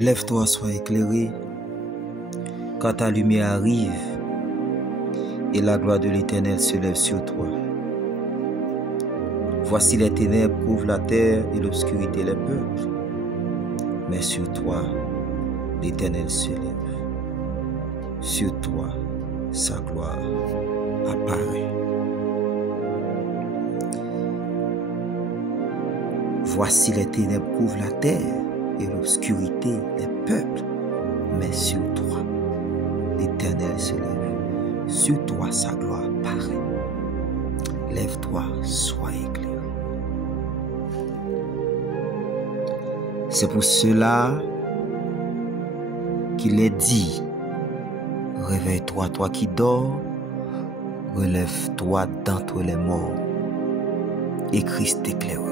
Lève-toi, sois éclairé, car ta lumière arrive et la gloire de l'Éternel se lève sur toi. Voici les ténèbres couvrent la terre et l'obscurité les peuples, mais sur toi, l'Éternel se lève. Sur toi, sa gloire apparaît. Voici les ténèbres couvrent la terre et l'obscurité les peuples, mais sur toi, l'Éternel se lève. Sur toi, sa gloire apparaît. Lève-toi, sois éclairé. C'est pour cela qu'il est dit, réveille-toi, toi qui dors, relève-toi d'entre les morts, et Christ t'éclairera.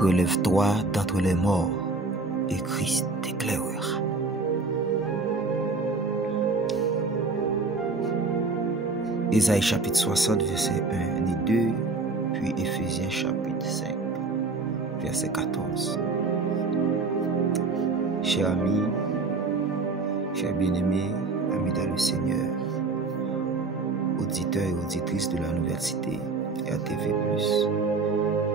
Relève-toi d'entre les morts, et Christ t'éclairera. Ésaïe chapitre 60, verset 1 et 2, puis Éphésiens chapitre 5, verset 14. Chers amis, chers bien-aimés, amis dans le Seigneur, auditeurs et auditrices de la Nouvelle Cité RTV+,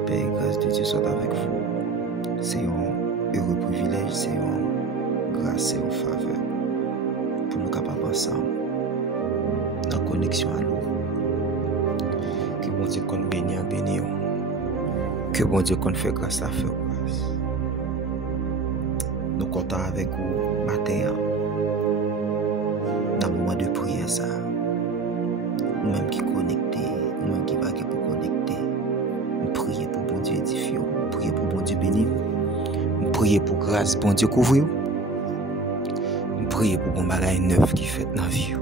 paix et grâce de Dieu soit avec vous. C'est un heureux privilège, c'est une grâce et une faveur pour nous capables ensemble en connexion à l'eau. Que bon Dieu qu'on bénisse, bénisse. Que bon Dieu qu'on fait grâce à faire grâce. Nous comptons avec vous matin dans le moment de prière ça. Nous-mêmes qui connectés, nous-mêmes qui va pour connecter. Nous prions pour bon Dieu édifiant, nous prions pour bon Dieu béni. Nous prions pour grâce, bon Dieu couvrir. Nous prions pour bon bagage neuf qui fait dans la vie.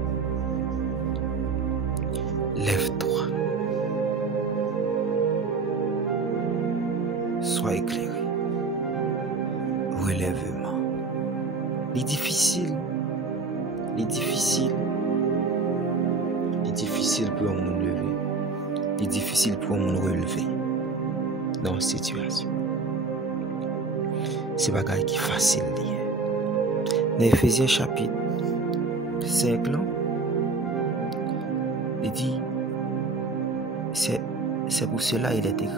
Lève-toi. Sois éclairé. Relèvement. Les difficiles. Les difficiles pour un monde lever. Les difficiles pour un monde relever. Dans une situation. C'est pas quelque chose qui est facile. Dans Éphésiens chapitre 5, là, il dit, c'est pour cela il est écrit,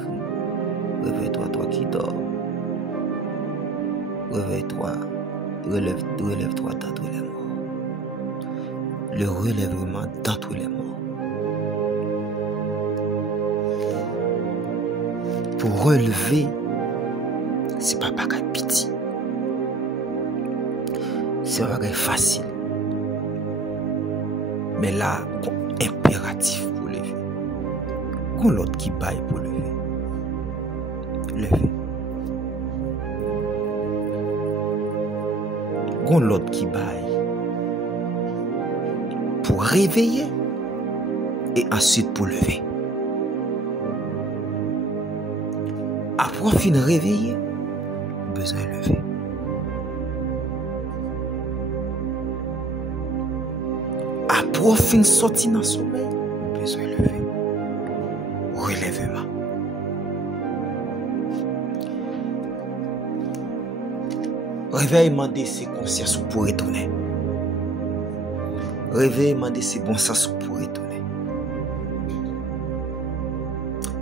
réveille-toi, toi qui dors. Réveille-toi, relève-toi d'entre les morts. Le relèvement d'entre les morts. Pour relever, c'est pas bagaille petit. C'est pas bagaille facile. Mais là, impératif pour lever. Qu'on l'autre qui baille pour lever. Lever. Qu'on l'autre qui baille pour réveiller et ensuite pour lever. Après fin réveiller, besoin de lever. Après fin sortir dans le sommeil, besoin de lever. Relèvement. Réveillement de ses consciences pour retourner. Réveillement de ses bons sens pour retourner.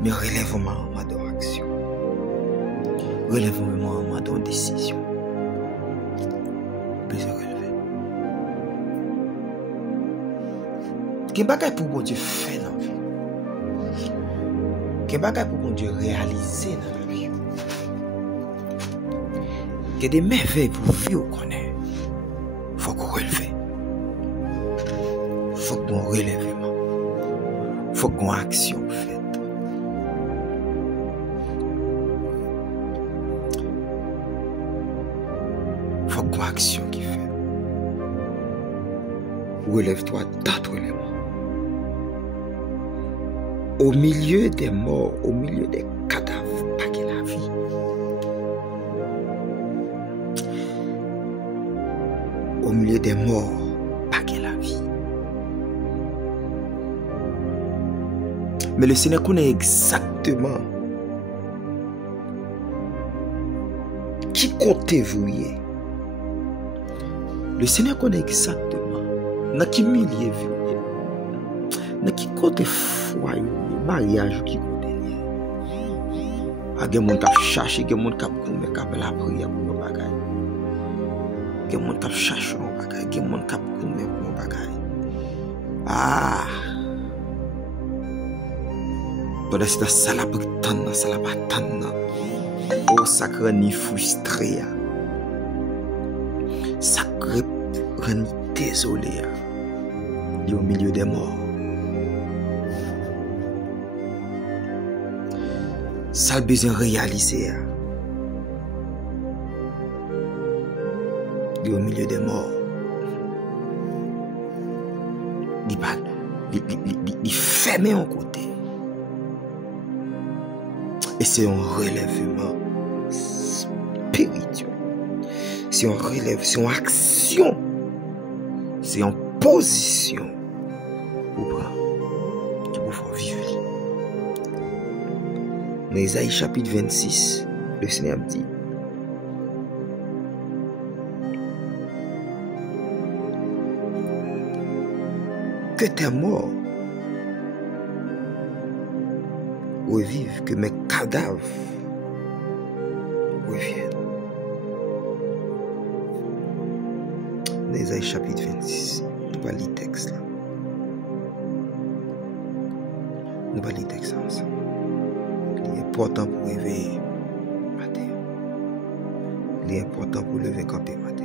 Mais relèvement en mode action. Relèvement en mode décision. Besoin de relever. Quel bagage pour bon Dieu faire dans la vie? Quel bagage pour bon Dieu réaliser dans la vie? Quel des merveilles pour vivre qu'on est? Faut qu'on relève. Faut qu'on relèvement. Faut qu'on action faite. Faut qu'on action qui fait. Relève-toi d'entre les morts. Au milieu des morts, au milieu des cadavres, pas que la vie. Au milieu des morts, pas que la vie. Mais le Seigneur connaît exactement qui côté vous y est. Le Seigneur connaît exactement dans qui milieu vous y est. Dans qui côté foyer, mariage qui côté lié. A gen moun k'ap chercher, gen moun k'ap koume, k'ap la prière pour un bagay. Gen moun k'ap chercher un bagay, gen moun k'ap koume pour un bagay. Ah. Pendant ce temps, ça la prétend, ça la attend. Oh, ça rend frustré. Ça rend désolé. Il est au milieu des morts. Ça a besoin de réaliser. Il est au milieu des morts. Il ferme en côté. Et c'est un relèvement spirituel. C'est un relèvement, c'est une action. C'est une position pour pouvoir vivre. Dans Isaïe chapitre 26, le Seigneur dit: que tes morts revivent, que mes cadavres reviennent. Dans Isaïe chapitre 26, nous allons lire le texte là. Nous allons lire le texte ensemble. Il est important pour réveiller matin. Il est important pour lever camper matin.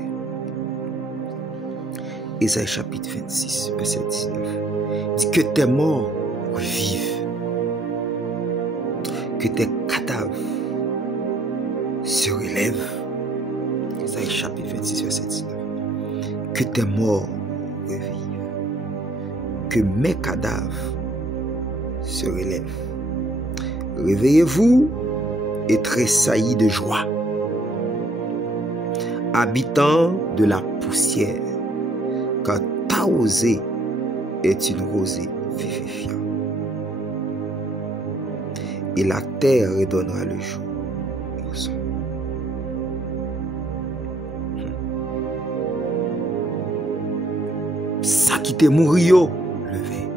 Isaïe chapitre 26, verset 19. Dit que tes morts revivent. Que tes cadavres se relèvent. Isaïe chapitre 26, verset 19. Que tes morts revivent. Que mes cadavres se relèvent. Réveillez-vous et tressaillez de joie. Habitants de la poussière, car ta rosée est une rosée vivifiante. Et la terre redonnera le jour au son. Ça qui t'est mouru, levé.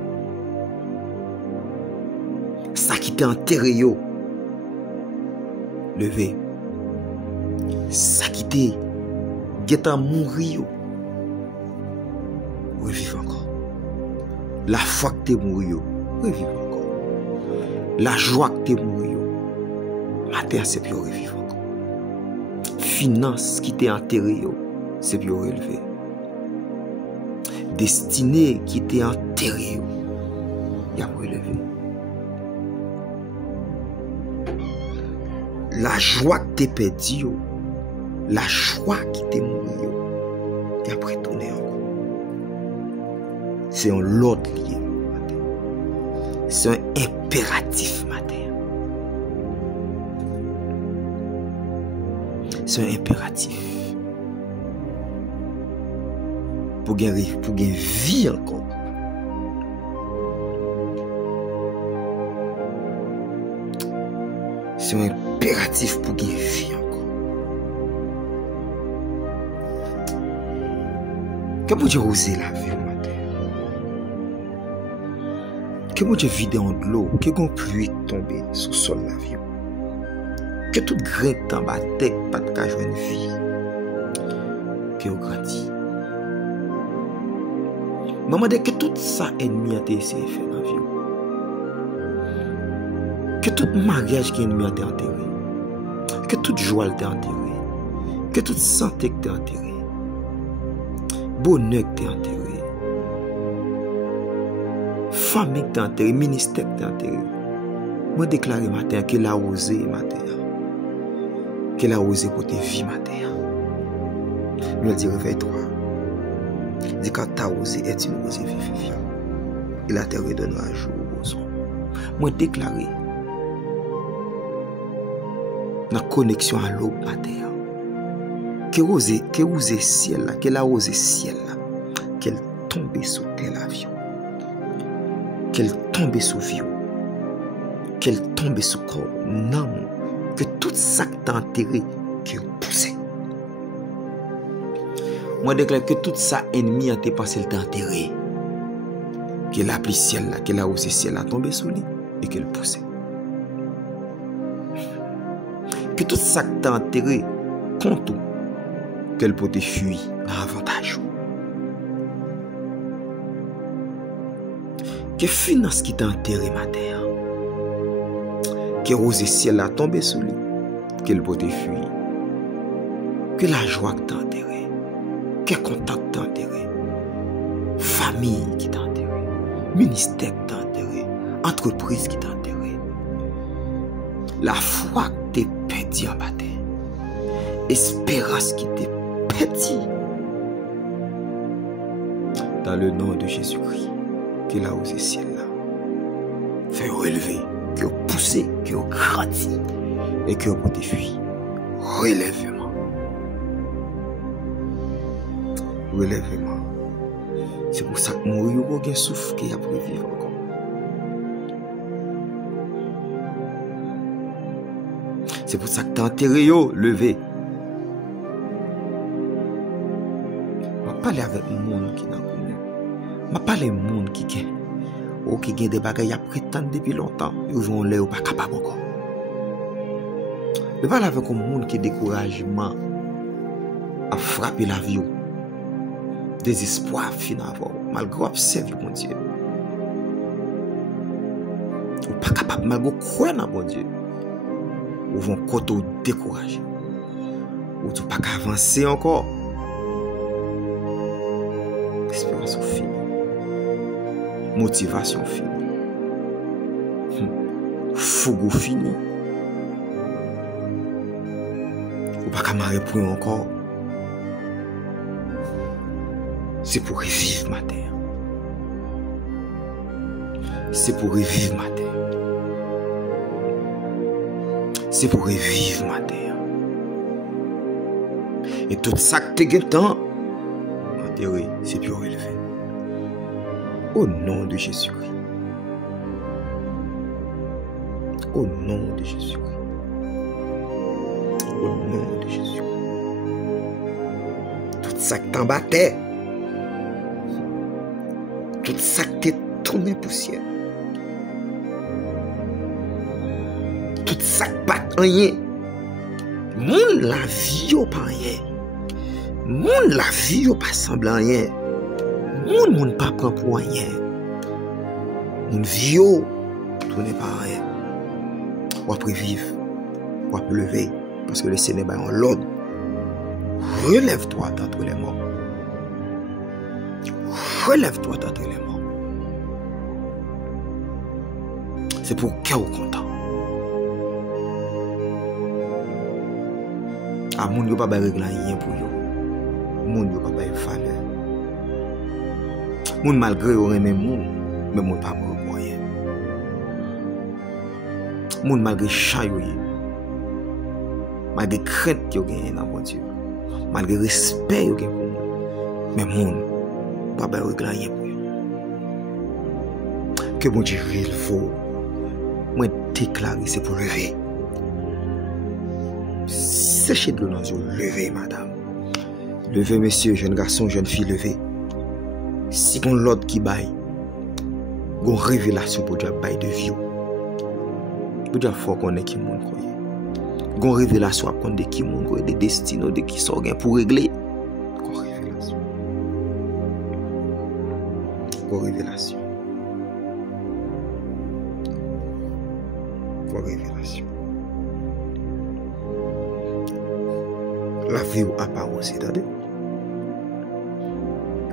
Ça qui t'est enterré, levé. Ça qui t'est mouru, revive encore. La foi que t'es mouru, revive encore. La joie que t'es mouru, matin c'est pour revivre encore. Finance qui t'est enterré, c'est pour relever. Destinée qui t'est enterré, il a relevé. La joie que t'es perdu, la joie qui t'est mouru, il a retourné encore. C'est un lot lié. C'est un impératif matin. C'est un impératif. Pour gagner vie encore. C'est un impératif pour gagner vie encore. Que pour Dieu oser la vie au matin. Que mon Dieu vide en de l'eau, que mon pluie tombe sur le sol de l'avion. Que tout grain en bas tête pas de cas une vie. Que vous grandit. Maman dit que tout ça ennemi a été essayé de faire dans la vie. Que tout mariage qui est ennemi a été enterré. Que toute joie a été enterrée. Que toute santé a été enterrée. Bonheur a été enterré. Famille qui est enterrée, ministère qui est enterré. Moi déclare matin qu'elle a osé matin. Qu'elle a osé pour tes vies matin. Moi dit réveille-toi. Dit quand ta osé est une rosée vivifiante. Et la terre redonnera jour au son. Moi déclare dans connexion à l'eau matin. Que osé ciel là, qu'elle a osé ciel là, qu'elle tombe sous tel avion. Qu'elle tombe sous vie, qu'elle tombe sous corps, non, que tout ça que t'as enterré, que poussé. Moi déclare que tout ça ennemi a été passé le temps enterré. Que la pluie ciel là, que la hausse ciel a tombé sous lui et qu'elle poussait. Que tout ça que t'as enterré contre tout, qu'elle peut te fuir dans avantage. Que finance qui t'a enterré ma terre, que rose ciel a tombé sous lui, qu'elle peut te fuir. Que la joie que t'a enterré, que contact t'a enterré, famille qui t'a enterré, ministère qui t'a enterré, entreprise qui t'a enterré, la foi que t'es perdu en bataille, espérance qui t'es perdu. Dans le nom de Jésus-Christ, que la hausse ciel là, fait relever, que pousser, que grandir et que vous te fuir. Relèvement. Relèvement. C'est pour ça que mon yoga a un souffle qui a pu vivre encore. C'est pour ça que tu as enterré, levé. Je vais parler avec le monde qui n'a pas connu. Je vais parler avec le monde qui a des bagages à prétendre depuis longtemps. Ils vont l'air pas capable encore. Je vais parler avec le monde qui a découragement à frapper la vie. Désespoir finalement, malgré observer mon Dieu. Ou pas capable, malgré croire dans mon Dieu. Ou vont côté décourager. Ou tu pas avancer encore. Espérance finie. Motivation finie. Fougue fini. Ou pas capable pour encore. C'est pour revivre ma terre. C'est pour revivre ma terre. C'est pour revivre ma terre. Et tout ça que tu as temps, enterré, c'est pour relever. Au nom de Jésus-Christ. Au nom de Jésus-Christ. Au nom de Jésus-Christ. Tout ça que t'en battais. Tout ça que t'es tourné poussière. Tout ça que bat rien. Moun la vie yo pas rien. Moun la vie yo pas semble rien. Moun pas prend pour rien. Moun vie yo tourne pas rien. Ou après vivre. Ou après lever. Parce que le Seigneur est en l'ordre. Relève-toi d'entre les morts. Relève-toi d'entre les morts. C'est pour cœur content. Ah, moun yo pas régler rien pour yo. Moun yo pas valeur. Moun malgré yo remen moun, mais moun pas pour rien. Moun malgré chan yo yé. Malgré crainte yo gen dans bon Dieu. Malgré respect yo gen pour moun. Mais moun pas régler rien pour yo. Que bon Dieu il faut. Moi déclarer c'est pour lever. Séchez de l'eau dans les yeux, levez madame. Levez monsieur, jeune garçon, jeune fille, levez. Si on l'autre qui baille, une révélation pour Dieu baille de vie. Pour Dieu faut qu'on ait qui monde croyait. Une révélation pour qu'on ait qui monde croyait, des destinos, de qui sont pour régler. Une révélation. Une révélation. Une révélation. La vie a pas osé, attendez.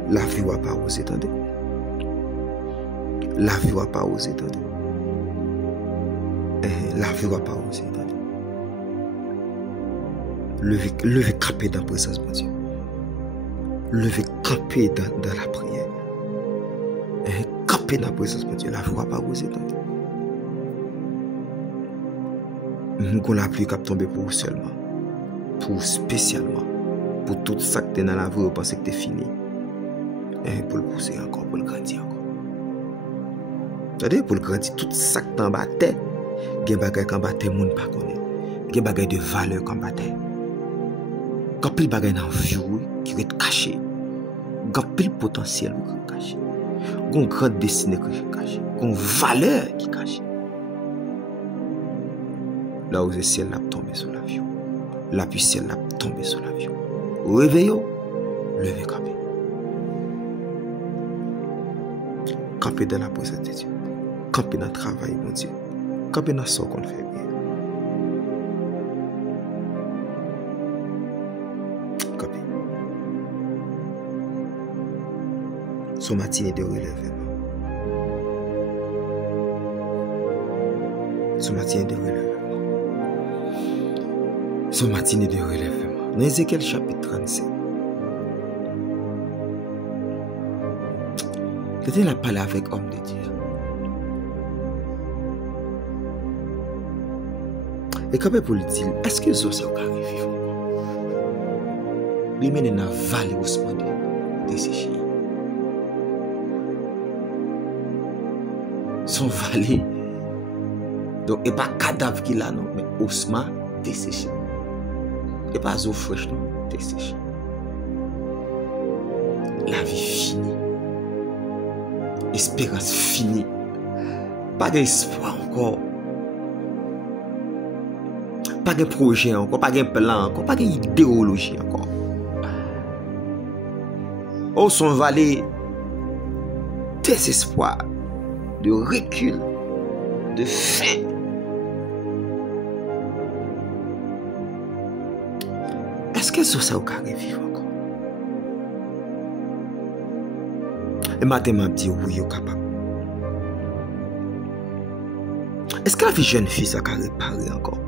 La vie a pas osé, attendez. La vie a pas osé, attendez. La vie a pas osé, attendez. Levez camper dans la présence de Dieu. Levez camper dans la prière. Camper dans la présence de Dieu. La vie a pas osé, attendez. Nous avons la pluie qui a tombé pour vous seulement. Pour spécialement, pour tout ça que tu es dans la vie, vous pensez que tu es fini. Et pour le pousser encore, pour le grandir encore. C'est-à-dire, pour le grandir, tout ça que tu en battais, il y a des bagages qui en battent, les gens ne connaissent pas. Il y a des bagages de valeur qui en battent. Gapil bagay nan vie qui est caché. Gapil potentiel qui est caché. Gon grande destinée qui est caché. Gon valeur qui est cachée. Là où le ciel n'a tombé sur l'avion. La puis ciel n'a tombé sur l'avion. Réveillez-vous, levez campé. Campé dans la présence de Dieu. Campé dans le travail, mon Dieu. Campé dans ce qu'on fait bien. Campé. Son matinée de relèvement. Son matinée de relèvement. Son matinée de relèvement. Dans Ézéchiel chapitre 37. Quelqu'un a parlé avec homme de Dieu. Et quand même pour lui dire, est-ce que ça c'est au carré vivant? Lui mène dans la vallée où se desséché. Son vallée. Donc, et pas cadavre qu'il a, non, mais osma desséché. Et pas eau fraîche, non, desséché. La vie finie. Espérance finie. Pas d'espoir encore. Pas de projet encore, pas de plan encore, pas d'idéologie encore. Oh, son vallée, désespoir, de recul, de faim. Est-ce que ça au carré vivre encore? Et matin m'a dit oui, yo capable. Est-ce que la vie jeune fille ça a réparé encore?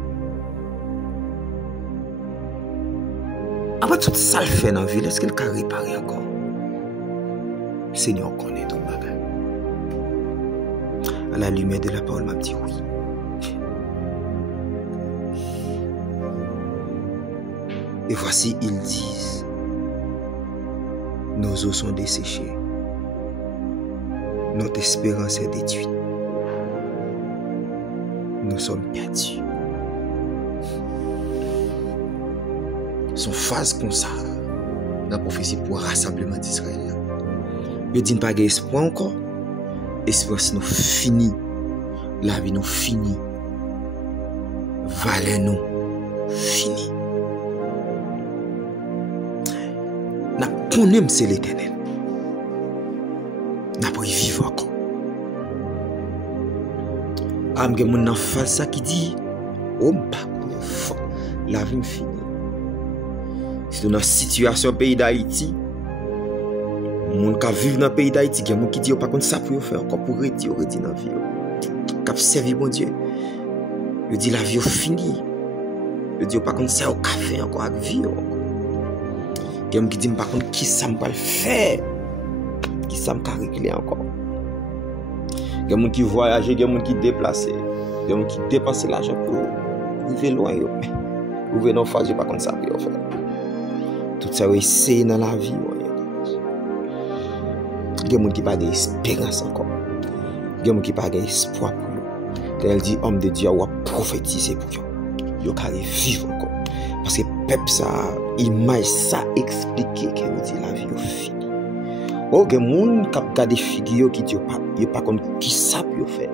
Après tout ça le fait dans la ville, est-ce qu'elle a réparé encore? Seigneur connaît ton bagage. À la lumière de la parole m'a dit oui. Et voici, ils disent, nos eaux sont desséchées, notre espérance est détruite, nous sommes perdus. Son phase comme ça, dans la prophétie pour le rassemblement d'Israël. Il dit pas d'espoir encore, espérance nous fini, la vie nous fini, valeur nous fini. Nous c'est l'Éternel. Nous pas vivre encore. Am gen moun nan face ça qui dit oh pas la vie finie. C'est dans la situation pays d'Haïti. Moun ka vivre dans le pays d'Haïti, gen moun qui dit pas contre ça pour faire encore pour retirer dans la vie. Cap servir bon Dieu. Il dit la vie finie. Il dit pas contre ça au café encore avec vie. Il y a des gens qui disent par contre qui ça me va le faire, qui ça me va régler encore. Il y a des gens qui voyagent, il y a des gens qui déplacent, il y a des gens qui dépensent l'argent pour arriver loin. Vous venez en face, je ne sais pas comment ça peut faire. Tout ça, vous essayez dans la vie. Il y a des gens qui n'ont pas d'espérance encore. Il y a des gens qui n'ont pas d'espoir pour eux. Elle dit, homme de Dieu, on va prophétiser pour eux. Ils vont vivre encore. Parce que peuple ça, image ça explique que vous dit la vie est finie. Oh, il y a des gens qui ont des figures qui disent pas comme qui ça peut faire.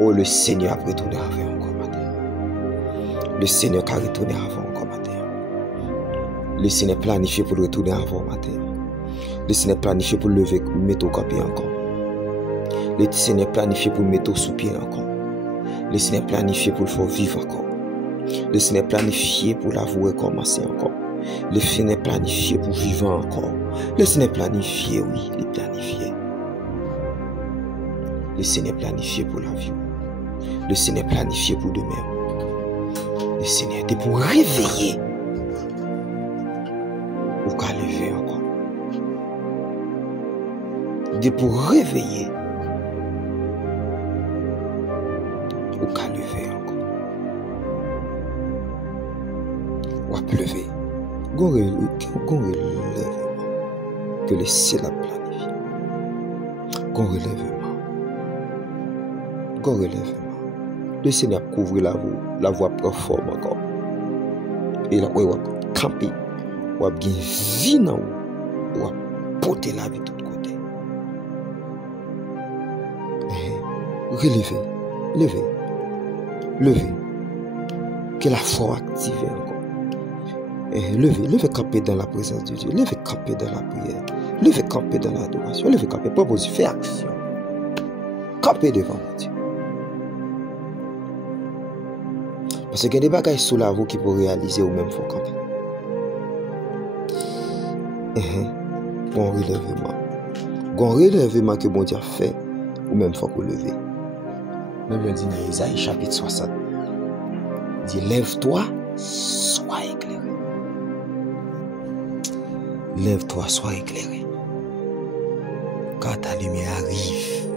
Oh, le Seigneur a retourné avant encore matin. Le Seigneur a retourné avant encore matin. Le Seigneur planifié pour retourner avant matin. Le Seigneur planifié pour lever, mettre au campé encore. Le Seigneur planifié pour mettre au sous-pied encore. Le Seigneur planifié pour le faire vivre encore. Le Seigneur planifié pour l'avouer commencer encore. Le Seigneur planifié pour vivre encore. Le Seigneur planifié, oui, il est planifié. Le Seigneur planifié pour la vie. Le Seigneur planifié pour demain. Le Seigneur était pour réveiller. Ou qu'à lever encore. Il est pour réveiller. Ou qu'à lever encore. Ou à lever. Gon relèvement que le ciel a planifié. Gon relèvement. Gon relèvement. Le Seigneur couvre la voie profonde encore. Et là, on va camper ou ap gen vie nan ou ap pote la vie tout côté. Relevez, levez. Que la foi active encore. Levez camper dans la présence de Dieu. Levez camper dans la prière. Levez camper dans l'adoration. Levez camper, propose, fais action. Camper devant Dieu. Parce qu'il y a des bagages sous la roue qui peuvent réaliser ou même faut camper. Bon relèvement que bon Dieu a fait ou même faut qu'on leve. Même je dis dans Isaïe chapitre 60. Dit lève-toi, sois éclairé. Lève-toi, sois éclairé. Quand ta lumière arrive,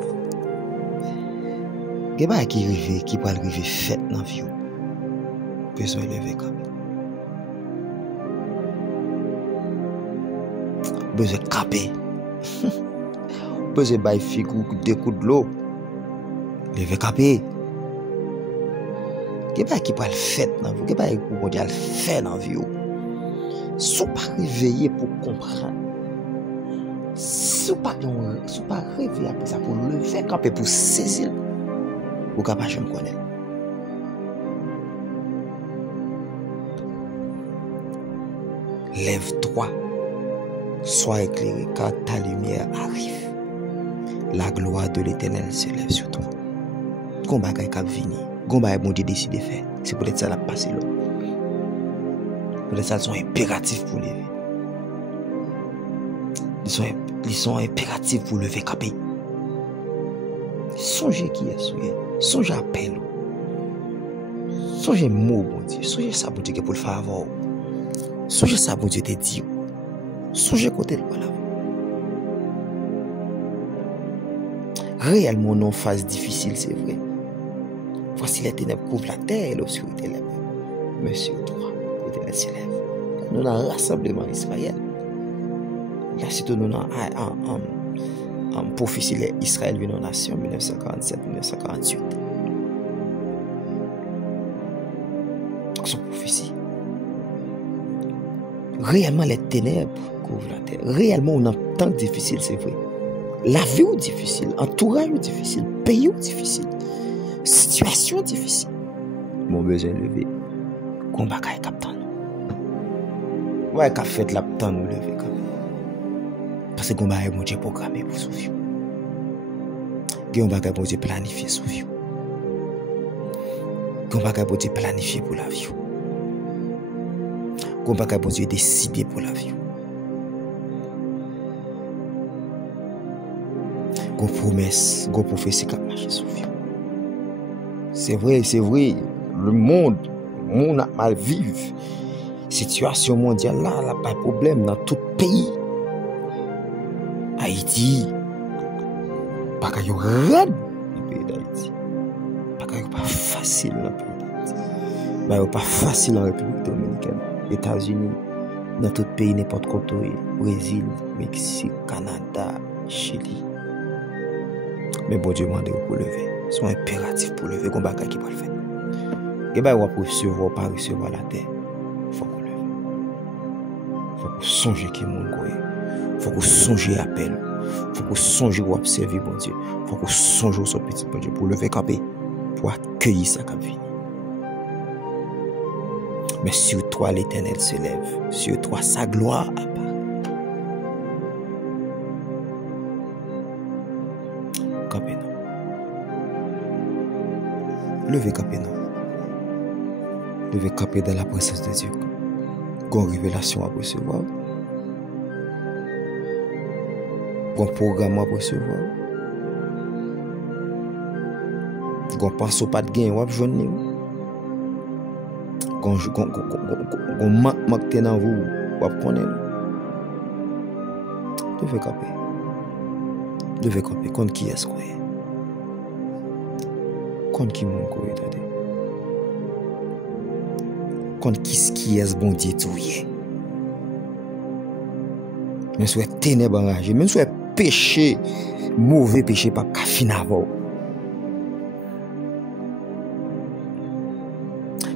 il y a des qui qui peut arriver fait dans la vie. Besoin de lever quand même. Besoin de caper. Besoin de bailler figou des coups de l'eau. Lever caper. Il y a des qui peut le faire dans la vie. Il y a des qui peut le faire dans la vie. Si vous ne pas réveillé pour comprendre. Si vous ne pas réveillé pour ça, pour lever caper, pour saisir. Vous ne pouvez pas me connaître. Lève-toi, sois éclairé, car ta lumière arrive. La gloire de l'Éternel se lève sur toi. Combat qui a venu, combat bon Dieu décide de faire. C'est peut-être ça la passer là. Peut-être ça sont impératifs pour lever. Ils sont impératifs pour lever capé. Songez qui est souillé, songez appel. Songez mot bon Dieu, songez ça bon Dieu pour le faire avoir. Songez ça, bon Dieu te dit. Songez côté de là. Réellement, non, phase difficile, c'est vrai. Voici les ténèbres couvrent la terre et l'obscurité lève. Mais sur toi, l'Éternel s'élève. Nous avons un rassemblement Israël. Là, c'est nous en prophétie Israël vient en nation 1947-1948. Son prophétie. Réellement, les ténèbres couvrent la terre. Réellement, on a un temps difficile, c'est vrai. La vie est difficile, l'entourage est difficile, le pays est difficile, la situation est difficile. Mon besoin de lever, combat qui est captant. Ouais, qu'a fait la temps de lever quand même. Parce que combat est mon Dieu programmé pour sauver. Combat est mon Dieu planifié pour sauver. Combat est mon Dieu planifié pour la vie. Combat que bon Dieu décidé pour la vie. Gon promesse, gon prophétie qui marche sur vie. C'est vrai, le monde a mal vivre. Situation mondiale là, pas de problème dans tout pays. Haïti, pas qu'il y a raide dans le pays d'Haïti. Pas qu'il y a pas facile dans le pays d'Haïti. Pas pas facile en République dominicaine. États-Unis, dans tout pays, n'importe côté, Brésil, Mexique, Canada, Chili. Mais bon Dieu demande pour lever. C'est impératif pour lever. Combat qui peut le faire. Et bien, on va recevoir, pas recevoir la terre. Il faut qu'on leve. Il faut qu'on songe qui est mon goût. Il faut qu'on songe appel. Il faut qu'on songe ou observer bon Dieu. Il faut qu'on songe au son petit bon Dieu pour lever capé, pour accueillir ça qui vient. Mais sur toi, l'Éternel se lève. Sur toi, sa gloire apparaît. Campé non. Levez campé non. Levez campé dans la présence de Dieu. Gon révélation à recevoir. Gon programme à recevoir. Gon passe au pas de gain, ou joindre. Gon manque dans vous, ou connaître. Devez camper. Devez camper. Contre qui est-ce qu'on est? Contre qui mon qu'on est, attendez. Contre qui est-ce bon Dieu tout y est? Mais soit ténèbres enragées, même soit péché, mauvais péché, pas qu'à finir.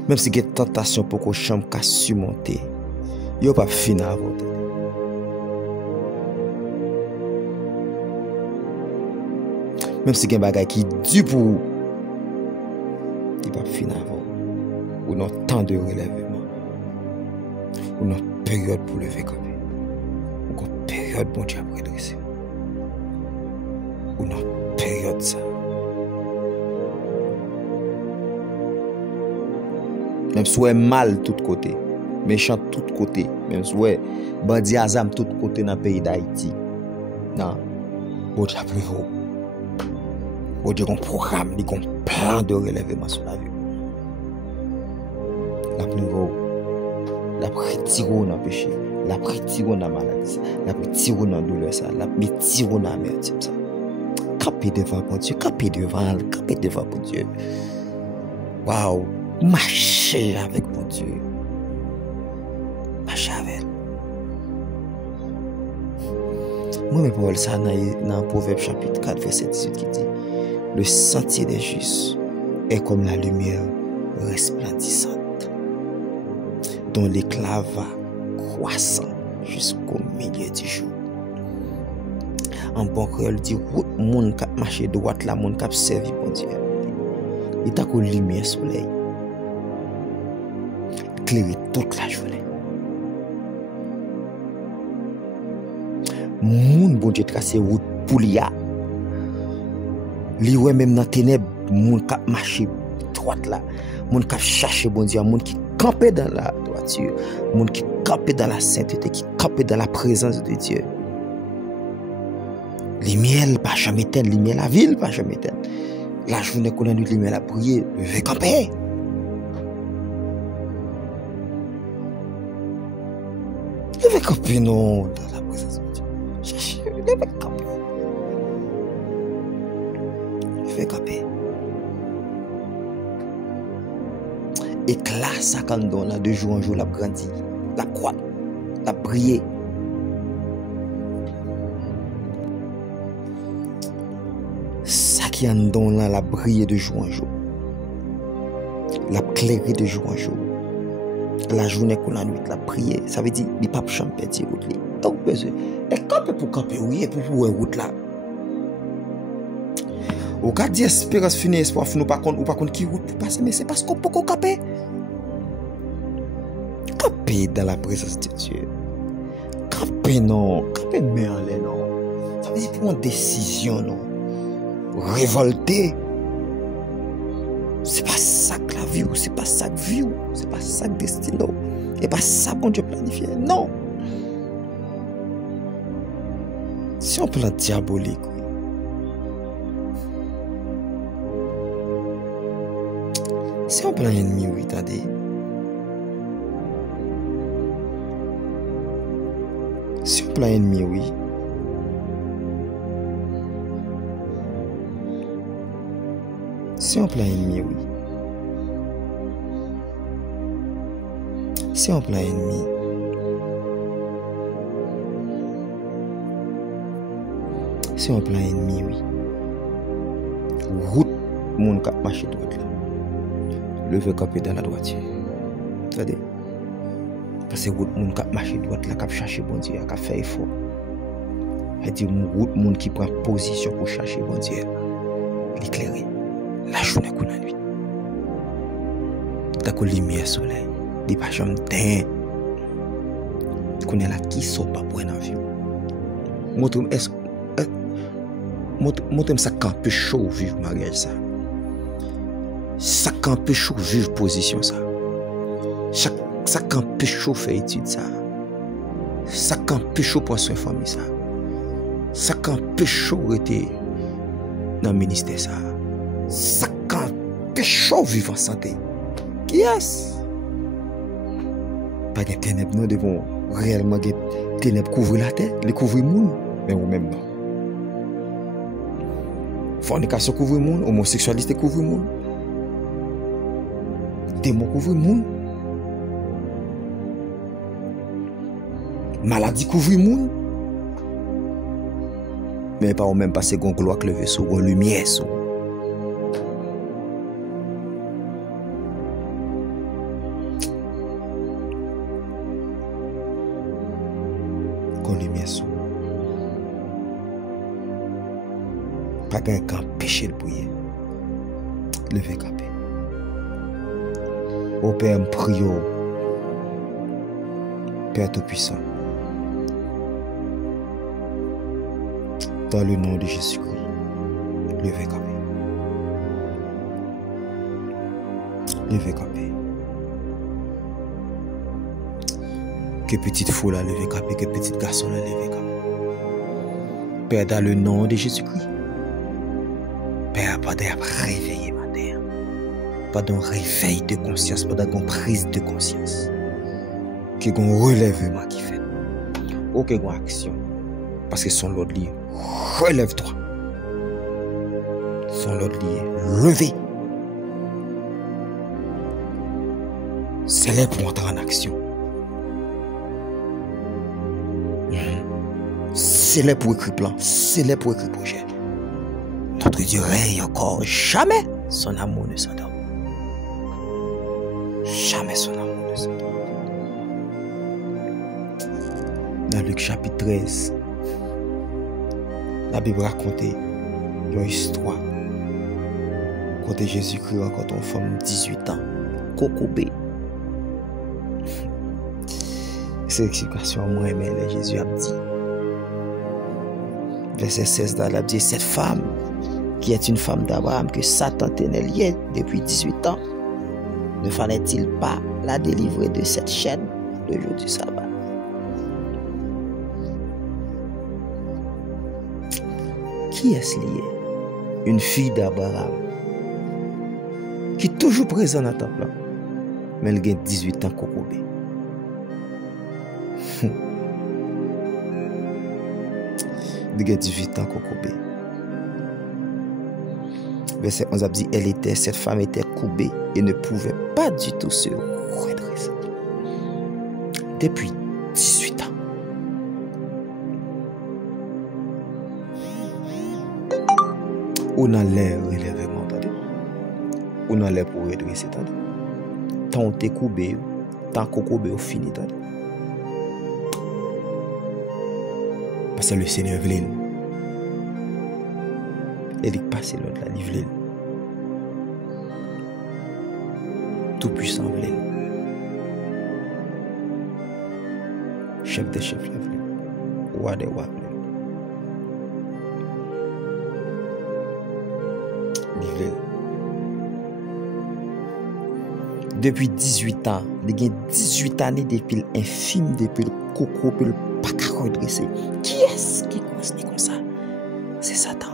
Même si il y a une tentation pour qu'on chambre qu'à surmonter, Yo pas fini avant. Même si il y a un bagage qui est pour vous, il pas fini avant. Ou non temps de relèvement. Ou non période pour lever comme ou non période pour Dieu pour redresser. Ou non période ça. Même si ouais mal tout côté, méchant tout côté, même si ouais bandit azam tout côté dans le pays d'Haïti. Non, bon Dieu plus haut. Bon Dieu, un programme, il y a un plan de relèvement sur la vie. La plus haut, la retiré dans le péché, la retiré dans la maladie, la retiré dans la douleur, la retiré dans l'amertume. Capé devant pour Dieu, capé devant pour Dieu. Waouh, marcher avec mon Dieu. Marcher avec. Moi, je parle ça dans Proverbe chapitre 4, verset 18 qui dit: le sentier des justes est comme la lumière resplendissante, dont l'éclat va croissant jusqu'au milieu du jour. En bon créole dit: route moun k'ap marcher droite la moun k'ap servi bon Dieu. Il t'a comme lumière soleil, éclairer toute la journée. Moun bon Dieu tracé route pour l'ia. Li ouais même dans ténèbres, moun k'ap marcher droite là, moun k'ap chercher bon Dieu, moun qui campait dans la droiture, moun qui campait dans la sainteté, qui campait dans la présence de Dieu. Lumière pas jamais éteindre, lumière la ville pas jamais éteindre. La journée qu'on a nuit lumière la prière, levez camper. Levez camper non dans la présence de Dieu. Cherchez, levez camper. Levez camper. Éclat ça quand on là de jour en jour la grandit, la croît, la prier. Qui en don là la briller de jour en jour, la clairer de jour en jour, la journée qu'on la nuit la prière, ça veut dire il pas champer dire route li donc besoin et camper pour camper oui et pour route là au cas dit espérance fini espoir nous pas contre ou pas contre qui route pour passer mais c'est parce qu'on peut camper dans la présence de Dieu, camper non camper mais en l'air non, ça veut dire pour une décision non. Révolter, c'est pas ça que la vie, c'est pas ça que vie, c'est pas ça que destin, et pas ça bon Dieu planifié, non. Si on plan diabolique, si on plan ennemi, oui, attendez. Si on plan ennemi, oui. Si on plan ennemi, oui. Si on plan ennemi. Si on plan ennemi, oui. Route, mon cap marché droite là. Levé capé dans la droite. Regardez. Parce que route, mon cap marché droite là, cap chercher bon Dieu, cap faire effort. Elle dit, route, mon qui prend position pour chercher bon Dieu. L'éclairer. La journée qu'on a nuit. T'as que lumière soleil. Des pas jamais teint. Qu'on est là qui sort pas pour un avion. Montre est-ce montre ça quand peu chaud vivre mariage ça. Ça quand peu chaud vivre position ça. Ça quand peu chaud faire étude ça. Ça quand peu chaud pour soin famille ça. Ça quand peu chaud était dans le ministère ça. Ça quand peu chaud vivre en santé. Yes. Pas de ténèbres, nous devons réellement des ténèbres couvrir la terre, les couvrir le monde, mais ou même non. Fornication couvre le monde, homosexualité couvre le monde, démon couvre le monde, maladie couvre le monde, mais pas ou même passer gon gloire lever sur gon lumière sur. pas qu'un péché le prier. Levez campé. Au Père, prie, Père Tout-Puissant, dans le nom de Jésus-Christ, levez campé. Levez campé. Que petite foule a levé campé, que petit garçon a levé campé. Père, dans le nom de Jésus-Christ, Père, pendant réveiller ma terre, pendant réveil de conscience, pendant qu'on prise de conscience, que qu'on relèvement qui fait, ou que qu'on action, parce que son l'autre lié, relève-toi, son l'autre lié, levez. C'est là pour entrer en action. C'est là pour écrire plan, c'est là pour écrire projet. Notre Dieu règne encore, jamais son amour ne s'endort. Jamais son amour ne s'endort. Dans Luc chapitre 13, la Bible raconte une histoire. Quand Jésus-Christ rencontre une femme de 18 ans, Kokobé. C'est l'explication moi mais Jésus a dit. Verset 16 dans la dit, cette femme qui est une femme d'Abraham que Satan tenait liée depuis 18 ans, ne fallait-il pas la délivrer de cette chaîne le jour du sabbat? Qui est-ce lié? Une fille d'Abraham qui est toujours présente dans le temple, mais elle a 18 ans kokobé. Elle a 18 ans kokobé. Verset 11 a dit, cette femme était courbée et ne pouvait pas du tout se redresser. Depuis 18 ans. On a l'air relèvement, attendez. On a l'air pour redresser, attendez. Tant t'es courbé, tant qu'on courbé, on finit, attendez. Parce que le Seigneur veut. Elle est passée l'autre, la livre. Tout puissant veut. Chef des chefs, roi des rois. Livre. Depuis 18 ans, il y a 18 années depuis l'infime, depuis le coco, depuis le pas qu'à redresser. Qui est-ce qui continue comme ça? C'est Satan.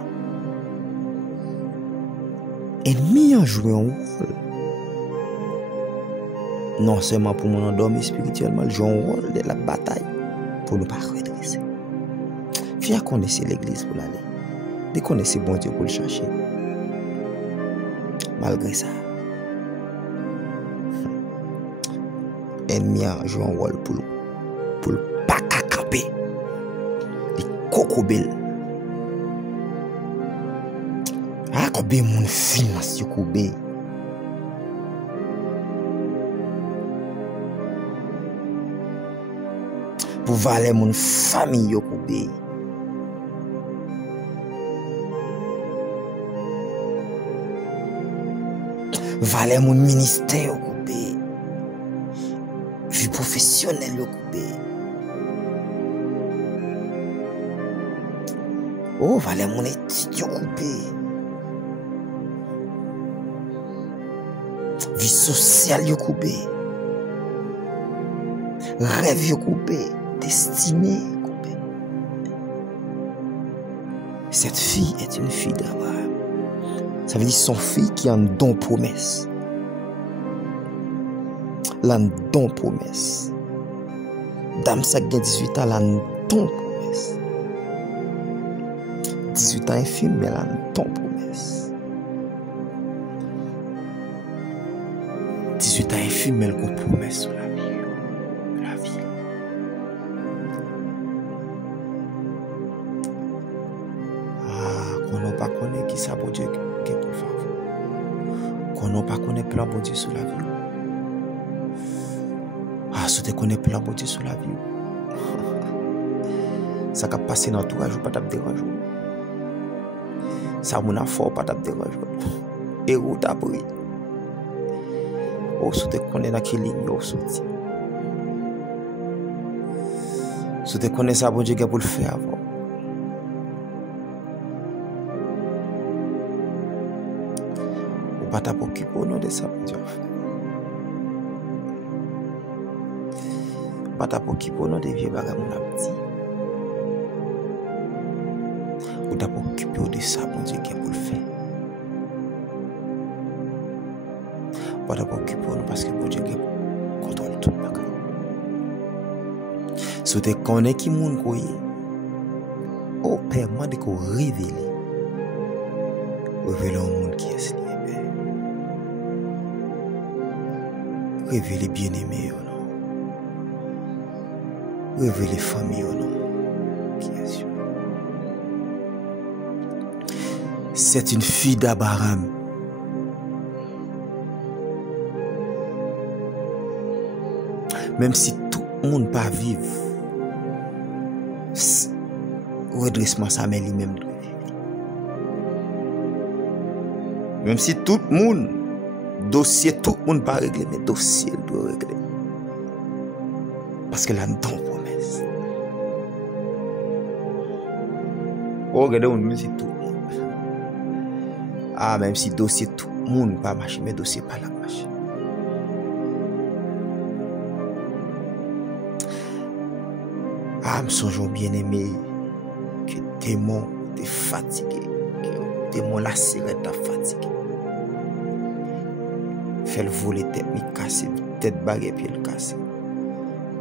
Ennemi a joué un rôle. Non seulement pour mon endormi spirituellement, il joue un rôle de la bataille pour ne pas redresser. Viens connaître l'église pour l'aller. Viens connaître bon Dieu pour le chercher. Malgré ça, ennemi a joué un rôle pour le pas qu'à camper. Les cocobelles. Ah, combien mon finance yo kobe. Pour valer mon famille yo kobe. Valer mon ministère yo kobe. Vie professionnelle yo kobe. Oh, valer mon étude yo kobe. Vie sociale yo coupé, rêve yo coupé, destinée coupé. Cette fille est une fille d'Abraham. Ça veut dire son fille qui a un don promesse. Un don promesse. Dame ça qui a 18 ans, elle a un don promesse. 18 ans infime, mais elle a un don promesse. 18 ans infime, mais elle a une promesse sur la vie. La vie. Ah, qu'on n'a pas connaît qui ça, bon Dieu, qui est pour favor. Qu'on n'a pas connaît plan, bon Dieu, sur la vie. Ah, si tu connais plan, bon Dieu, sur la vie. Ça qui a passé dans tout, je ne vais pas te déranger. ça mon a fort pas t'a déranger. Et où t'a pris. Ou sou te connais dans quelle ligne ou sorti. Sou te connais ça bon Dieu pour le faire avant. Ou pas t'occuper au nom de ça bon Dieu. Pas t'occuper au nom des vieux bagages mon petit. Ou t'occuper de ça bon Dieu pour le faire. Pas t'occuper parce que bon Dieu contrôle tout bagage. Si tu connais qui moun koye, au Père, moi de ko révéler au monde qui est lié. Révéler bien-aimé ou non. Révéler famille ou non. Qui est sûr. C'est une fille d'Abraham. Même si tout le monde pas vivre, redressement ça mais lui-même doit vivre. Même si tout le monde dossier tout le monde pas réglé mais dossier doit régler. Parce que là nous avons promesse. Oh regardez même si tout le monde. Ah même si dossier tout le monde pas marché mais dossier pas la marché. Ah, me songeons bien aimé que démon t'es fatigué, que démon la sirène t'a fatigué. Fait le voler tête mi cassé, tête baguette pied le cassé.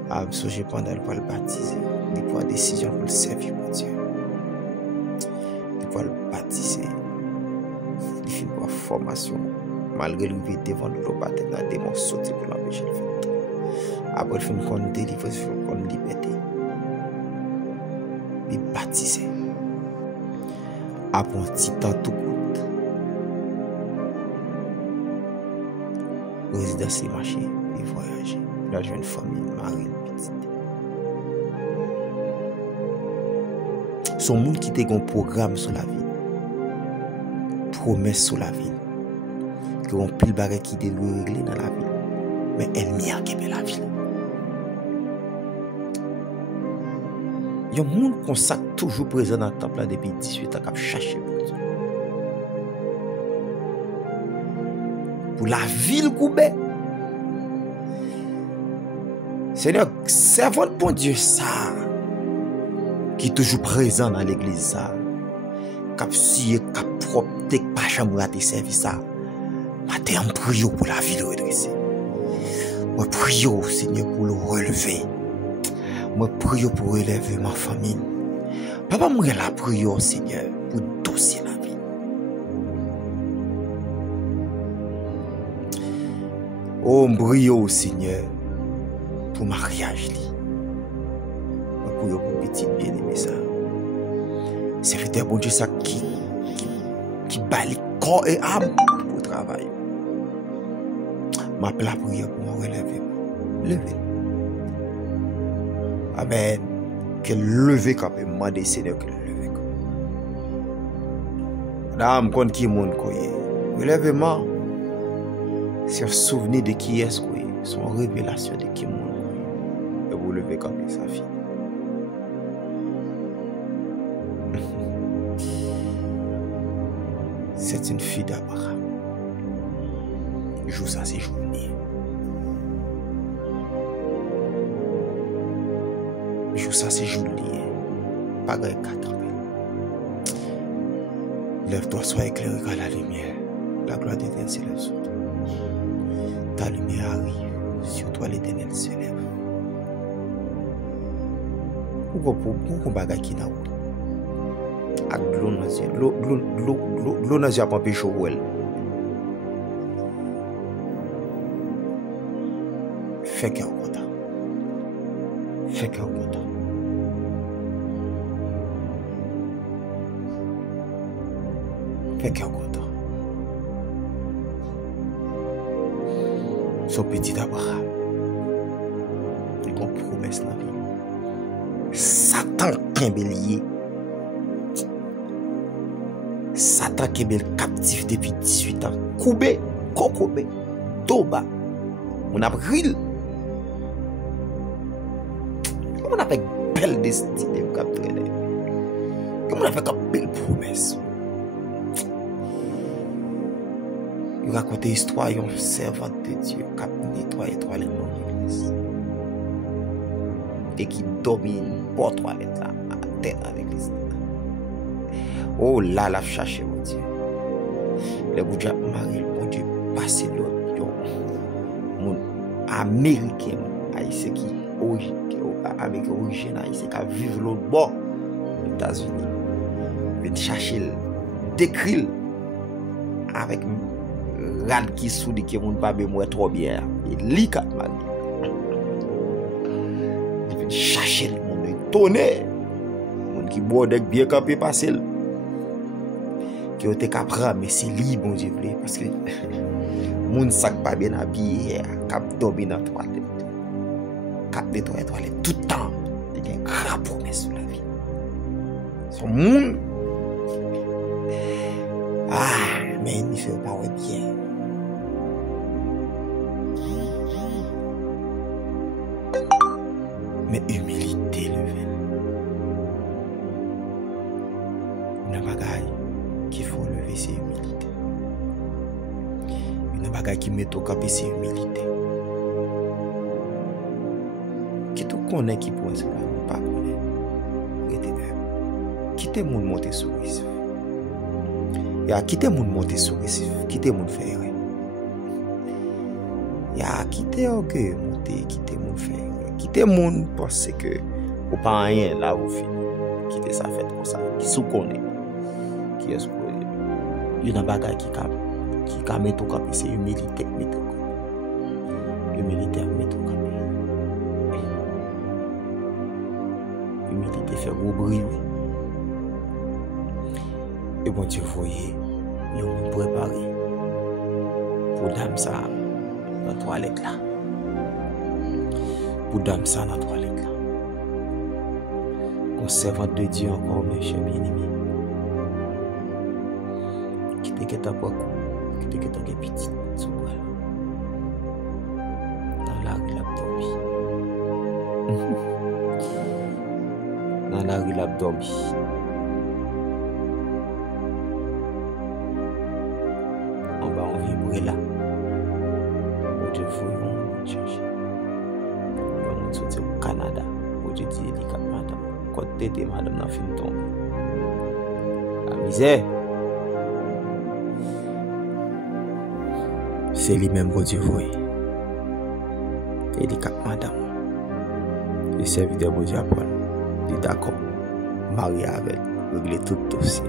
Ah, me songeons pendant le baptiser, il prend décision pour le servir pour Dieu. Il prend le baptiser, il finit par formation, malgré le vide devant le baptême, la démon saute pour l'empêcher de faire. Après, il finit qu'on délivre, qu'on liberté. Il baptisé. Après un petit temps tout court. Résidence et marché, il voyager. Il a une famille, mari, petite. Son monde qui te un programme sur la vie. Promesse sur la vie. Que on pile barre qui te régler dans la vie. Mais elle m'y a quitté la vie. Il y a un monde comme ça toujours présent dans le temple là depuis 18 ans qui a cherché pour Dieu. Pour la ville Goubet. Seigneur, servant pour Dieu ça, qui est toujours présent dans l'église ça, qui a scié, qui a propre, qui n'a pas jamais raté service ça. Matin, on prie pour la ville redressée. On prie au Seigneur pour le relever. Je prie pour relever ma famille. Papa, moi, la prière, Seigneur, pour dossier la vie. Oh, je prie au Seigneur pour mariage. Je prie pour petit bien-aimé ça. Serviteur bon Dieu, ça qui bali corps et âme pour travailler. Ma prière pour relever. Levez. Amen. Que lever quand même, moi des Seigneur que lever quand même. Dame, quand qui monde koye. Relèvement. C'est un souvenir de qui est-ce koye. Son révélation de qui monde koye. Et vous levez quand même, ça finit. C'est une fille d'Abraham. Joue ça, c'est journée. Joue ça, c'est journée. Pas de 4 ans. Lève-toi, sois éclairé par la lumière. La gloire d'Éternel s'élève sur toi. Ta lumière arrive. Sur toi, l'Éternel se lève. Pourquoi bagay qui n'a pas? Avec de l'eau dans les yeux. L'eau dans les yeux pas péché ou elle. Fais qu'elle est content. Fais qu'elle est content. Fais qu'elle est content. Son petit Abraham. Il a une promesse dans la vie. Satan qu'un bélier. Satan qui est captif depuis 18 ans. Koube, kokobe, toba. On a pris. On a fait belle destinée au cap traîner. On a fait une belle promesse. Il raconte l'histoire d'un servant de Dieu qui a nettoyé toilette dans l'église. Et qui domine pour toilette là, à tête dans l'église. Oh là, la cherché mon Dieu. Le bout de Marie, mon Dieu, passé l'autre. Mon américain, haïtien qui avec origine haïtien qui vivent l'autre bord des États-Unis. Il chercher décrit avec rad qui soudi qui moun pas moi trop bien. Il lit kat Marie. Il vient chercher le monde étonné. Monde qui boit avec bien campé passer. Qui ont été capra mais c'est lui bon Dieu voulait parce que moun sac pas bien habillé cap dormi dans toilette. Cap nettoyer toilette tout le temps. Il y a une grande promesse sur la vie. Son monde mais il ne fait pas bien. Mais humilité, level. Une bagaille qu'il faut lever, c'est humilité. Une bagaille qui met au cap, c'est humilité. Qui te connaît qui pense pas connaît. Quittez mon monter sur récif. Ya quittez mon monter sur récif. Quittez mon faire. Ya quittez orgueil monter, quittez mon faire. Quittez moun parce que ou pas rien là vous fini. Quittez ça fait comme ça. Qui sous connaît. Qui est-ce que il y a un bagage qui met au cap c'est humilité mettre au cap. Humilité mettre au cap. Humilité fait gros bruit. Et bon Dieu voyez, ils ont préparé pour dame ça dans la toilette là. Pour dame ça dans la toilette là. Conservant de Dieu encore, mes chers bien-aimés. Qui te guette à quoi, qui te guette à des petites sous dans la rue l'abdomi. Dans la rue l'abdomi. En bas on vient là. Pour Dieu faut chercher. On sorti au Canada. Pour Dieu dit madame. Quand t'étais madame n'a fini tomber. La misère. C'est lui-même pour Dieu voyez. Et dit madame. Le serviteur pour Dieu Paul. Il est d'accord. Marié avec. Régler tout dossier.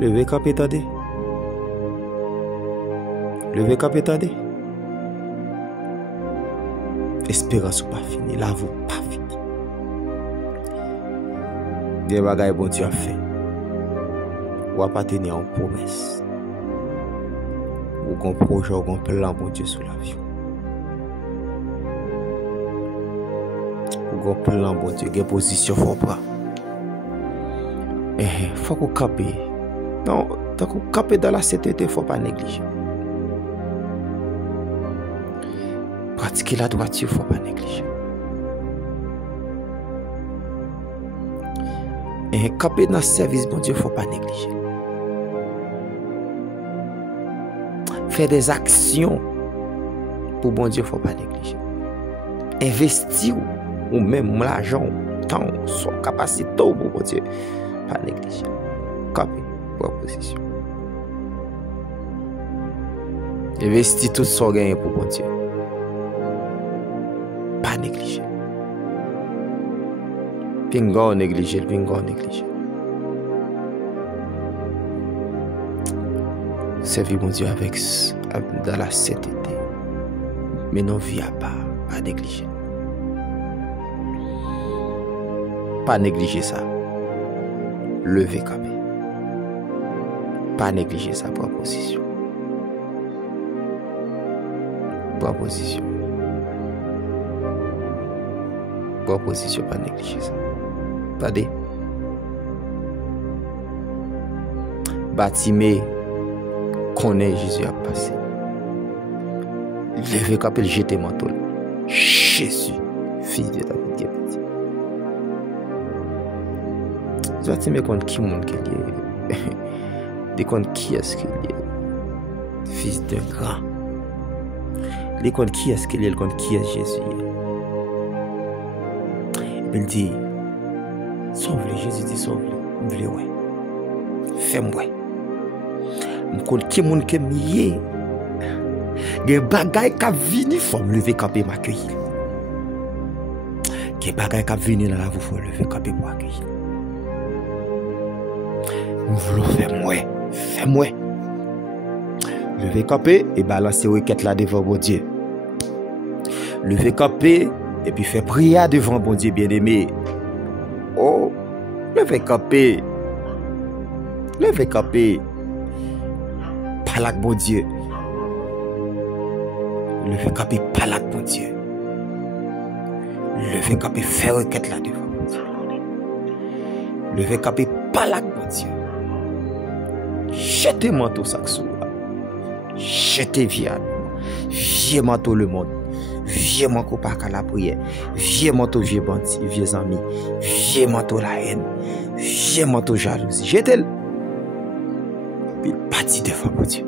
Levez cap et tendez. Levez cap et tendez. Espérance ou pas fini, là vous pas fini. Des bagages bon Dieu a fait. Ou a pas tenir en promesse. Ou un projet, ou un plan bon Dieu sur la vie. Ou un plan bon Dieu, une position faut pas. Faut qu'on cape. Non, tant qu'on cape dans la CTT, faut pas négliger. Pratiquer la droiture, il ne faut pas négliger. Et caper dans le service, bon Dieu, il ne faut pas négliger. Faire des actions pour bon Dieu, il ne faut pas négliger. Investir ou même l'argent, temps, son capacité pour bon Dieu, pas négliger. Caper, proposition. Investir tout son gain pour bon Dieu. Pas négliger. Pingon négliger, pingon négliger. Servir mon Dieu avec dans la sainteté. Mais non vie à pas négliger. Pas négliger ça. Lever capé. Pas négliger sa proposition. Proposition. Proposition, pas négliger ça. Attendez. Bartimée connaît Jésus a passé. Levé capé, jeté manteau. Jésus, fils de David, qui est petit. Bartimée connaît qui monde qu'il est. Il connaît qui est-ce qu'il est. Fils d'un grand. Il connaît qui est-ce qu'il est, il connaît qui est Jésus. Et puis il dit, sauve-le, Jésus dit sauve-le. Je veux ouais. Fais-moi. Je connais qui monde qui est mieux. Des bagailles qui viennent, il faut me lever camper m'accueillir. Des bagailles qui viennent dans la vie, il faut lever camper pour accueillir. Nous voulons faire moi. Fais-moi. Lever camper et balancer requête là devant mon Dieu. Lever camper et puis faire prière devant mon Dieu bien-aimé. Oh, lever camper. Lever camper. Parle avec mon Dieu. Lever camper, parle avec mon Dieu. Lever camper, faire requête là devant mon Dieu. Lever camper, parle avec mon Dieu. Jetez manteau saxo. Jetez vieux manteau le monde. Vieux manteau pas qu'à la prière. Vieux manteau vieux bandit, vieux amis. Vieux manteau la haine. Vieux manteau jalousie. Jetez-le. Puis parti devant mon Dieu.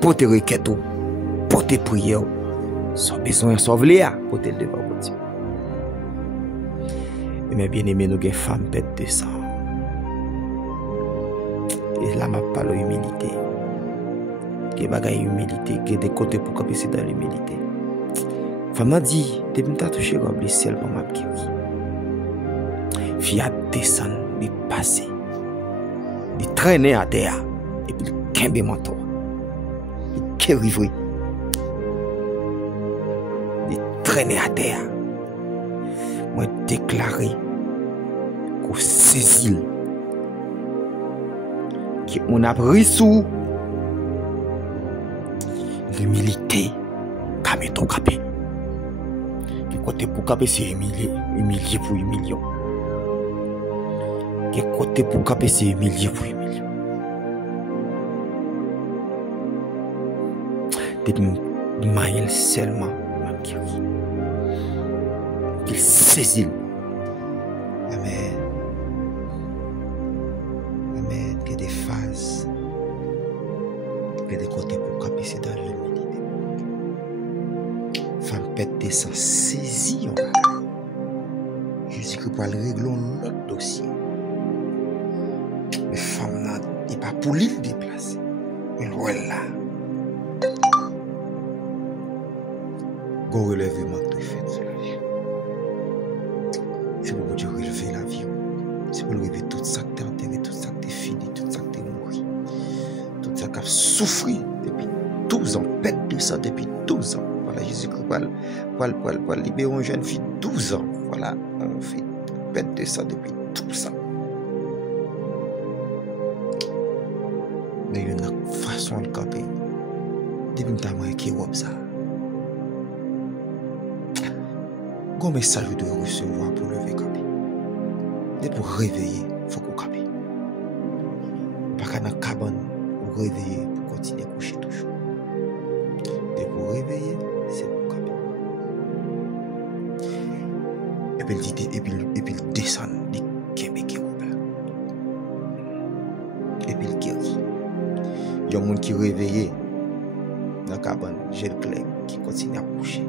Portez requête, portez prière. Sans besoin, sauve-les, portez le devant mon Dieu. Et mes bien-aimés, nous avons des femmes bêtes de sang. Et là, je parle d'humilité. Il y a des humilité, il y a des côtés pour capter dans l'humilité. Femme m'a dit, depuis que tu as touché le ciel pour ma guéri. Fille a descendu, il passé. Il traînait à terre. Et puis il kembe manteau. Il kérivri. Il traînait à terre. Moi déclaré qu'on saisit. Qu'on a pris sous l'humilité. Comme ton capé. Qui côté pour capé c'est humilié. Humilié pour humilier. Qui côté pour capé c'est humilié pour humilier. Depuis maïl seulement m'a guéri. Qu'il saisit. Amen. Amen. Que des phases. Que des côtés pour capaciser dans l'humilité. Femme pète des sens saisis. Jésus qui peut régler notre dossier. Mais femme n'est pas pour l'île déplacer. Mais voilà. Go relèvement que tu fais sur la vie. C'est pour Dieu relever la vie. C'est pour relever tout ça que tu as enterré, tout ça que tu as fini, tout ça que tu as mouru. Tout ça que tu as souffert depuis 12 ans. Pète de ça depuis 12 ans. Voilà, Jésus-Christ va libérer une jeune fille de 12 ans. Voilà, on fait pète de ça depuis 12 ans. Mais il y a une façon de camper. Depuis que tu as qui est ça. Quel message vous devez recevoir pour lever camper? Et pour réveiller, il faut qu'on campe. Pas qu'à dans la cabane, pour réveiller, pour continuer à coucher toujours. Et pour réveiller, c'est pour camper. Et puis il descend, il kembe qui roule. Et puis il guérit. Il y a un monde qui est réveillé dans la cabane, j'ai le clé qui continue à coucher.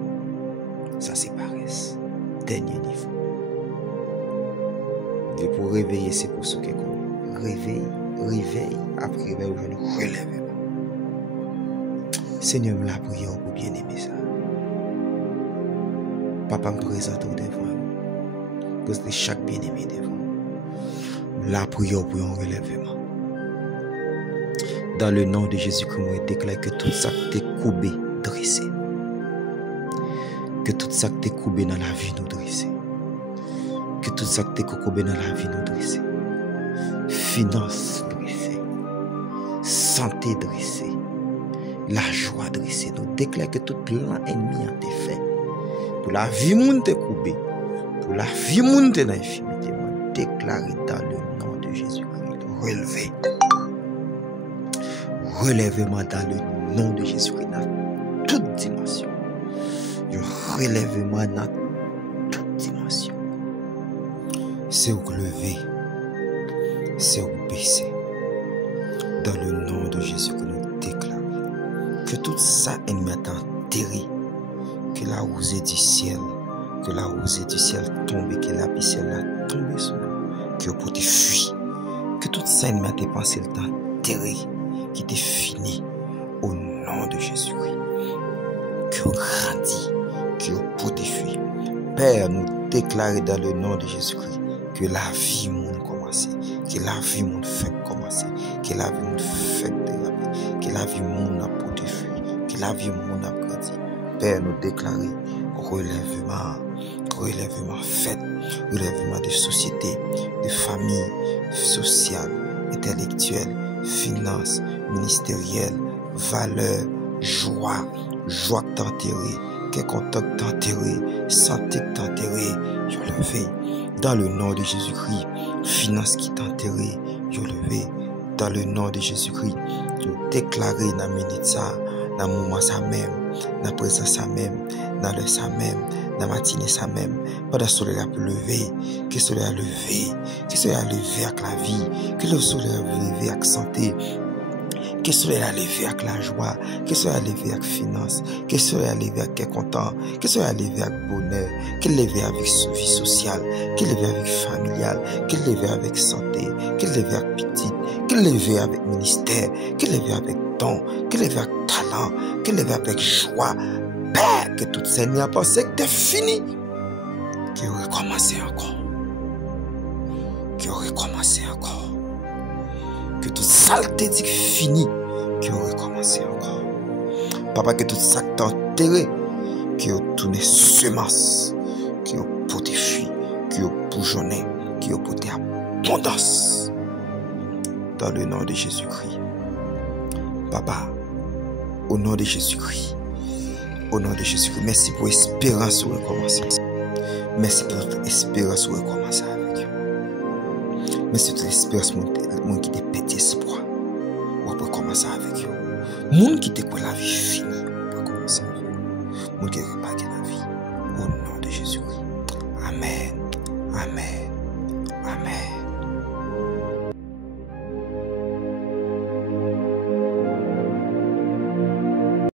Ça c'est paresse. Dernier niveau. Et pour réveiller, c'est pour ce que réveille, après réveil, je nous relève. Seigneur, la prière pour bien aimer ça. Papa me présente devant vous. Parce que chaque bien aimé devant vous. La prière pour un relèvement. Dans le nom de Jésus-Christ, je déclare que tout ça t'est coupé, dressé. Que tout ça que t'es coupé dans la vie nous dresse. Que tout ça que t'es coupé dans la vie nous dresse. Finances dressées. Santé dressée. La joie dressée. Nous déclarons que tout plan ennemi a été fait. Pour la vie monde t'es coupé. Pour la vie monde t'es dans l'infimité. Nous déclarons dans le nom de Jésus-Christ. relever. Relèvement dans le nom de Jésus-Christ dans toute dimension. Un relèvement dans toute dimension. C'est où lever, c'est où baisser. Dans le nom de Jésus que nous déclarons que tout ça ennemi a enterré, que la rosée du ciel, tombe, que la ciel a tombé sur nous, que vous pouvez fuir, que tout ça ennemi a pensé le temps enterré, qui était fini au nom de Jésus-Christ. Que vous grandissez, que vous pouvez fuir. Père, nous déclarons dans le nom de Jésus-Christ que la vie monde commence, que la vie monde fait commencer, que la vie monde fait déraper, que la vie monde a pour fuir, que la vie monde a grandi. Père, nous déclarons relèvement fait, relèvement de société, de famille, sociale, intellectuelle, finance, ministérielle, valeur, joie t'enterrer, que contact t'enterrer, santé t'enterrer, je le fais. Dans le nom de Jésus-Christ, finance qui t'enterrer, je le fais. Dans le nom de Jésus-Christ, je déclare dans la minute ça, dans le moment ça même, dans la présence ça même, dans l'heure ça même, dans la matinée ça même, pendant que le soleil a levé, que le soleil a levé, que le soleil a levé avec la vie, que le soleil a levé avec santé, que le soleil a levé avec la joie, que le soleil a levé avec finance, que le soleil a levé avec content, que le soleil a levé avec bonheur, que le levé avec vie sociale, que le levé avec familiale, que le levé avec santé, que le levé avec petite, que le levé avec ministère, que le levé avec don, que le levé avec talent, que le levé avec joie. Père, que toute cette nuit a pensé que t'es fini, qu'il aurait commencé encore, que toute saleté dit fini, qu'il aurait commencé encore. Papa, que tout ça que t'as enterré, qu'il a tourné semence, qu'il a porté fuir, qu'il a bourgeonné, qu'il a porté abondance. Dans le nom de Jésus-Christ. Papa, au nom de Jésus-Christ. Au nom de Jésus-Christ, merci pour l'espérance où recommencer. Merci pour l'espérance où recommencer avec vous. Merci pour l'espérance mon qui te pète espoir. On peut commencer avec vous. Mon qui te quoi la vie finie, on peut commencer avec vous. Mon qui repart la vie. Au nom de Jésus-Christ. Amen. Amen.